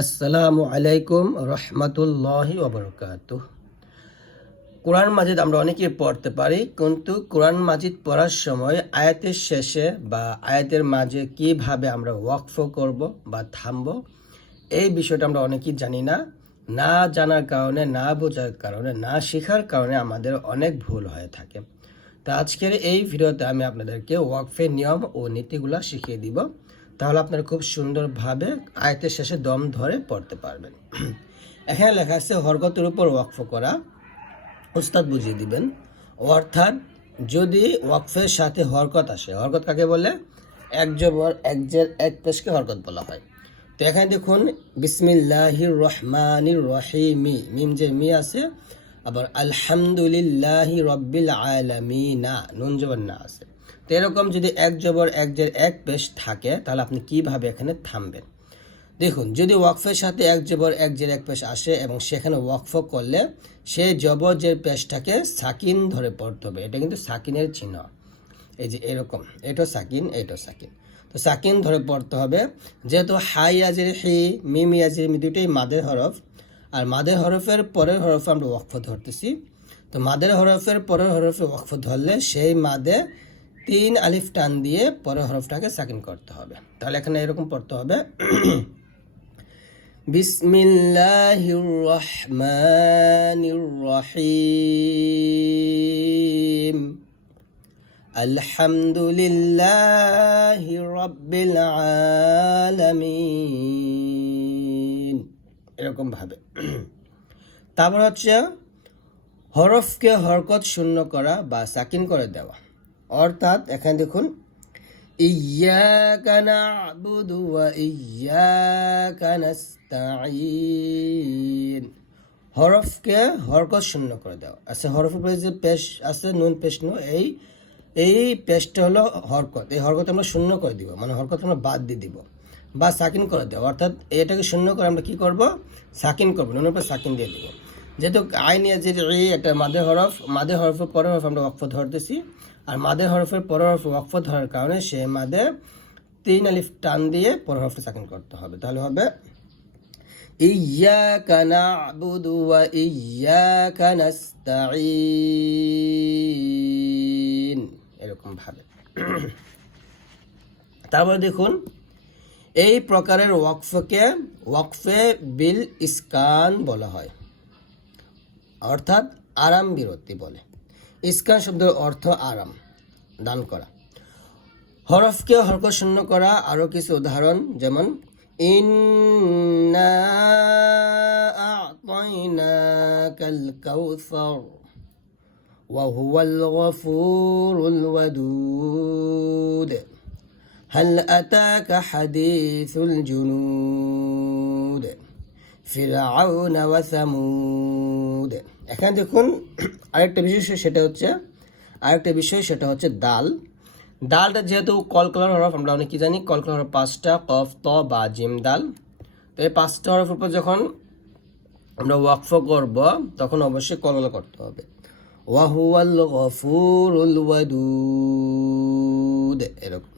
আসসালামু আলাইকুম রহমতুল্লাহি ওবরকাত। কোরআন মাজিদ আমরা অনেকে পড়তে পারি, কিন্তু কোরআন মাজিদ পড়ার সময় আয়াতের শেষে বা আয়াতের মাঝে কীভাবে আমরা ওয়াকফ করব বা থামব, এই বিষয়টা আমরা অনেকেই জানি না। না জানার কারণে, না বোঝার কারণে, না শেখার কারণে আমাদের অনেক ভুল হয়ে থাকে। তো আজকের এই ভিডিওতে আমি আপনাদেরকে ওয়াকফের নিয়ম ও নীতিগুলো শিখিয়ে দিব। তাহলে আপনারা খুব সুন্দরভাবে আয়তের শেষে দম ধরে পড়তে পারবেন। এখানে লেখা আছে, হরকতের উপর ওয়াকফ করা। উস্তাদ বুঝিয়ে দিবেন। অর্থাৎ যদি ওয়াকফের সাথে হরকত আসে, হরকত কাকে বলে? এক জবর এক জের এক পেশকে হরকত বলা হয়। তো এখানে দেখুন, বিসমিল্লাহির রহমানির রহিমি, মিম যে মি আছে, আবার আলহামদুলিল্লাহি রব্বিল আলামিনা, নুন জবর না আছে। তো এরকম যদি এক জবর এক জের এক পেশ থাকে, তাহলে আপনি কীভাবে এখানে থামবেন? দেখুন, যদি ওয়াকফের সাথে এক জবর এক জের এক পেশ আসে এবং সেখানে ওয়াকফ করলে সে জবর জের পেশটাকে সাকিন ধরে পড়তে হবে। এটা কিন্তু সাকিনের চিহ্ন। এই যে এরকম এটা সাকিন এটা সাকিন। তো সাকিন ধরে পড়তে হবে। যেহেতু হাই আজের হি, মিম ইয়াজের মি দুটোই মাদের হরফ, আর মাদের হরফের পরের হরফে আমরা ওয়াকফ ধরতেছি। তো মাদের হরফের পরের হরফে ওয়াকফ ধরলে সেই মাদে তিন আলিফ টান দিয়ে পরের হরফটাকে সাকিন করতে হবে। তাহলে এখানে এরকম পড়তে হবে। বিসমিল্লাহির রহমানির রহিম আলহামদুলিল্লাহি রাব্বিল আলামিন। এরকম ভাবে তারপর হচ্ছে হরফকে হরকত শূন্য করা বা সাকিন করে দেওয়া। অর্থাৎ এখানে দেখুন না'বুদু ওয়া ইয়াকা নাস্তাঈন। হরফকে হরকত শূন্য করে দেওয়া আছে হরফের যে পেশ আছে, নুন পেশ নু, এই এই পেশটা হলো হরকত। এই হরকত আমরা শূন্য করে দিব মানে হরকত আমরা বাদ দিয়ে দিব। বা সাকিন করে দেওয়া অর্থাৎ এটাকে শূন্য করে আমরা কি করব? সাকিন করব, নুনের উপর সাকিন দিয়ে দিব। যেহেতু আইন যে এই একটা মাদে হরফ, মাদে হরফের পরের হরফ আমরা ওয়াকফ ধরতেছি আর মাদে হরফের পরের হরফ ওয়াকফ ধরার কারণে সে মাদে তিন আলিফ টান দিয়ে পরের হরফটা সাকিন করতে হবে। তাহলে হবে ইয়াকা নাস্তাঈন এরকম ভাবে। তারপর দেখুন, এই প্রকারের ওয়াকফকে ওয়াকফে বিল ইসকান বলা হয়, অর্থাৎ আরাম বিরতি বলে। ইসকান শব্দের অর্থ আরাম দান করা হরফকে হরক শূন্য করা আরও কিছু উদাহরণ যেমন ইন্না আ'তাইনাকাল কাউসার وهو الغفور الودود هل أتاك حديث الجنود ফিরাউন এখানে দেখুন, আরেকটা বিষয় সেটা হচ্ছে আরেকটা বিষয়, সেটা হচ্ছে দাল। দালটা যেহেতু কলকলার হরফ, আমরা অনেক কি জানি কলকলার হরফ পাঁচটা, কফ, ত, বা জিম দাল। তো এই পাঁচটা হরফের উপর যখন আমরা ওয়াকফ করব, তখন অবশ্যই কলকলা করতে হবে। ওয়াহুয়াল গফুরুল ওয়াদুদ। এরকম।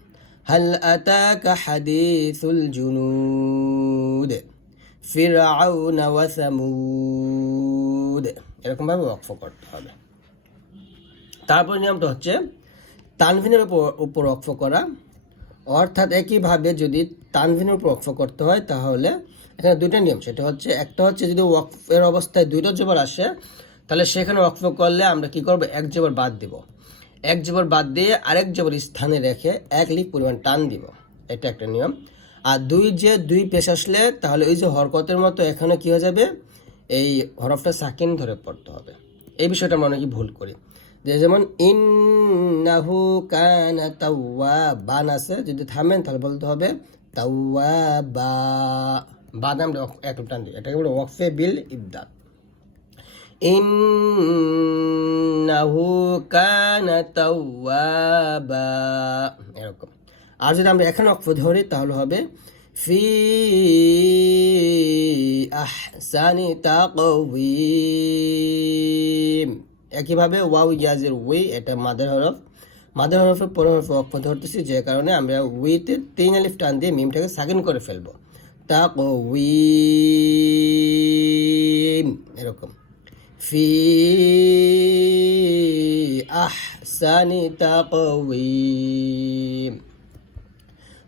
হাল আতাকা হাদিসুল জুনুদ। ফিরাউন ওয়া সামুদ। এরকম ভাবে ওয়াকফ করতে হবে। তারপর নিয়মটা হচ্ছে, তানভিনের উপর উপর ওয়াকফ করা। অর্থাৎ একইভাবে যদি তানভিনের উপর ওয়াকফ করতে হয়, তাহলে এখানে দুইটা নিয়ম। সেটা হচ্ছে, একটা হচ্ছে যদি ওয়াকফের অবস্থায় দুইটা জবর আসে, তাহলে সেখানে ওয়াকফ করলে আমরা কি করব? এক জবর বাদ দিব। এক জবর বাদ দিয়ে আরেক জবর স্থানে রেখে এক লিপ পরিমাণ টান দিব। এটা একটা নিয়ম। আর দুই যে দুই পেশ আসলে, তাহলে ওই যে হরকতের মতো এখানে কি হয়ে যাবে? এই হরফটা সাকিন ধরে পড়তে হবে। এই বিষয়টা আমরা অনেকে ভুল করি। যে যেমন, ইন্নাহু কানা তাওয়াবান আছে, যদি থামেন তাহলে বলতে হবে, তাওয়াবা বাদ আমরা এক টান দিই এটাকে বলে ওয়াকফে বিল ইবদাল ইন্নাহু কানা তাওয়াবা এরকম। আর যদি আমরা এখানে অক্ষ ধরি, তাহলে হবে ফি আহসানি তাকওয়িম। একইভাবে ওয়াও ইয়াজের উই, এটা মাদার হরফ। মাদার হরফের পর হরফ অক্ষ ধরতেছি, যে কারণে আমরা উইতে তিন আলিফ টান দিয়ে মিমটাকে সাকিন করে ফেলব। তাকওয়িম, এরকম। ফি আহসানি তাকওয়িম।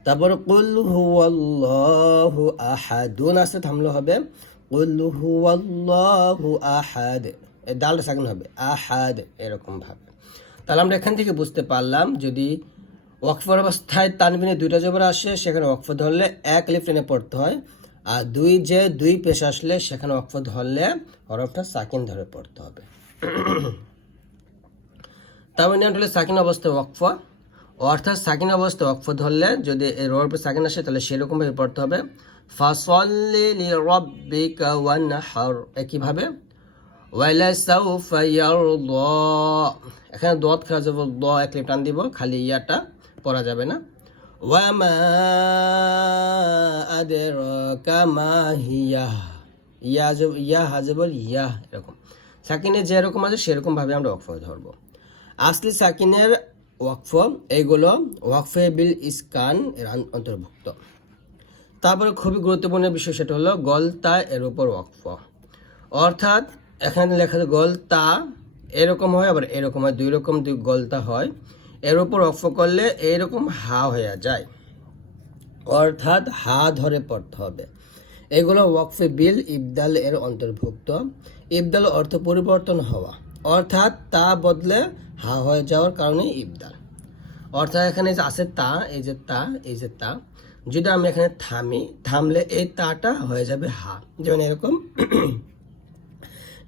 তারপর কুল হুয়াল্লাহু আহাদুন আছে, থামলে হবে। কুল হুয়াল্লাহু আহাদ ডালটা সাকিন হবে। আহাদ, এরকম ভাবে। তাহলে আমরা এখান থেকে বুঝতে পারলাম, যদি ওয়াকফর অবস্থায় তানবিনে দুইটা জবর আসে, সেখানে ওয়াকফ ধরলে এক লিফ টেনে পড়তে হয়, আর দুই যে দুই পেশ আসলে সেখানে ওয়াকফ ধরলে হরফটা সাকিন ধরে পড়তে হবে। তারপর নিয়ম সাকিন অবস্থায় ওয়াকফ। অর্থাৎ সাকিন অবস্থায় ওয়াকফ ধরলে, যদি রোর উপর সাকিন আসে, তাহলে সেরকমভাবে পড়তে হবে। ফাসল্লি লিরাব্বিকা ওয়ানহার, একইভাবে। ওয়াইলা সাউফা ইয়ারদা, এখানে দত খেলা যাব দ এক টান দিব, খালি ইয়াটা পড়া যাবে না। ওয়ামা আদেরকা মা হিয়া, ইয়া ইয়া হাজবল, ইয়া, এরকম। সাকিনে যেরকম আছে সেরকম ভাবে আমরা ওয়াকফ ধরবো। আসলি সাকিনের ওয়াকফ এইগুলো ওয়াকফে বিল ইসকান এর অন্তর্ভুক্ত। তারপরে খুবই গুরুত্বপূর্ণ বিষয় সেটা হলো গলতা এর উপর ওয়াকফ। অর্থাৎ এখানে লেখা গলতা এরকম হয়, আবার এরকম হয়, দুই রকম দুই গলতা হয়। এর উপর ওয়াকফ করলে এইরকম হা হয়ে যায়। অর্থাৎ হা ধরে পড়তে হবে। এগুলো ওয়াকফে বিল ইবদাল এর অন্তর্ভুক্ত। ইবদাল অর্থ পরিবর্তন হওয়া। অর্থাৎ তা বদলে হা হয়ে যাওয়ার কারণে ইবদাল। অর্থাৎ এখানে যে আছে তা, এই যে তা, এই যে তা, যদি আমি এখানে থামি, থামলে এই তাটা হয়ে যাবে হা। যেমন এরকম,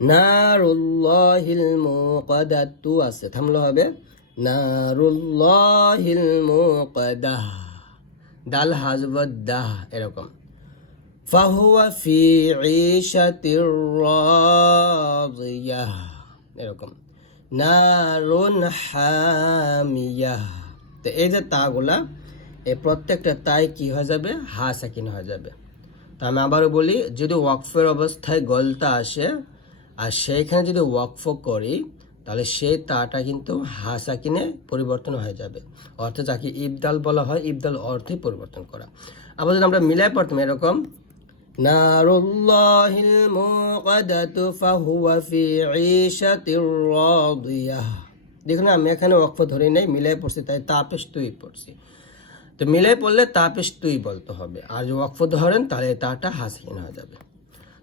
নারুল্লাহিল মুকাদাতু আছে। থামলে হবে, নারুল্লাহিল মুকাদাহ দাল হাজবত দাহ এরকম। ফাহুয়া ফি ঈশাতির রাদিয়াহ এরকম। তো এই যে তাগুলা এই প্রত্যেকটা তাই কি হয়ে যাবে? হা সাকিন হয়ে যাবে। তো আমি আবারও বলি, যদি ওয়াকফের অবস্থায় গলতা আসে, আর সেইখানে যদি ওয়াকফ করি, তাহলে সেই তাটা কিন্তু হা সাকিনে পরিবর্তন হয়ে যাবে। অর্থাৎ যাকে ইবদাল বলা হয়, ইবদাল অর্থে পরিবর্তন করা। আবার যদি আমরা মিলাই পড়তাম এরকম নারুল্লাহিল মুকাদাতু ফাহুয়া ফি ঈশাতির রাদিয়াহ দেখুন আমি এখানে ওয়াকফ ধরে নেই, মিলাই পড়ছি, তাই তাপেশ তুই পড়ছি। তো মিলাই পড়লে তাপেশ তুই বলতে হবে। আর যদি ওয়াকফ ধরেন, তাহলে তাটা হাসিন হয়ে যাবে।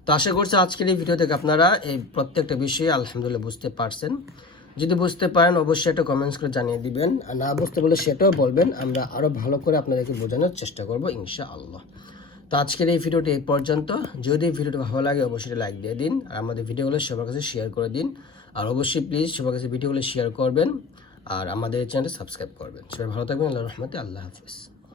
তো আশা করছি আজকের এই ভিডিও থেকে আপনারা এই প্রত্যেকটা বিষয়ে আলহামদুলিল্লাহ বুঝতে পারছেন। যদি বুঝতে পারেন, অবশ্যই একটা কমেন্টস করে জানিয়ে দিবেন। আর না বুঝতে পারলে সেটাও বলবেন। আমরা আরও ভালো করে আপনাদেরকে বোঝানোর চেষ্টা করব ইনশা আল্লাহ তো আজকের এই ভিডিওটি এই পর্যন্ত। যদি ভিডিওটি ভালো লাগে, অবশ্যই লাইক দিয়ে দিন আর আমাদের ভিডিওগুলো সবার কাছে শেয়ার করে দিন। আর অবশ্যই প্লিজ সবার কাছে ভিডিওগুলো শেয়ার করবেন আর আমাদের চ্যানেলটা সাবস্ক্রাইব করবেন। সবাই ভালো থাকবেন আল্লাহ রহমতে, আল্লাহ হাফিজ।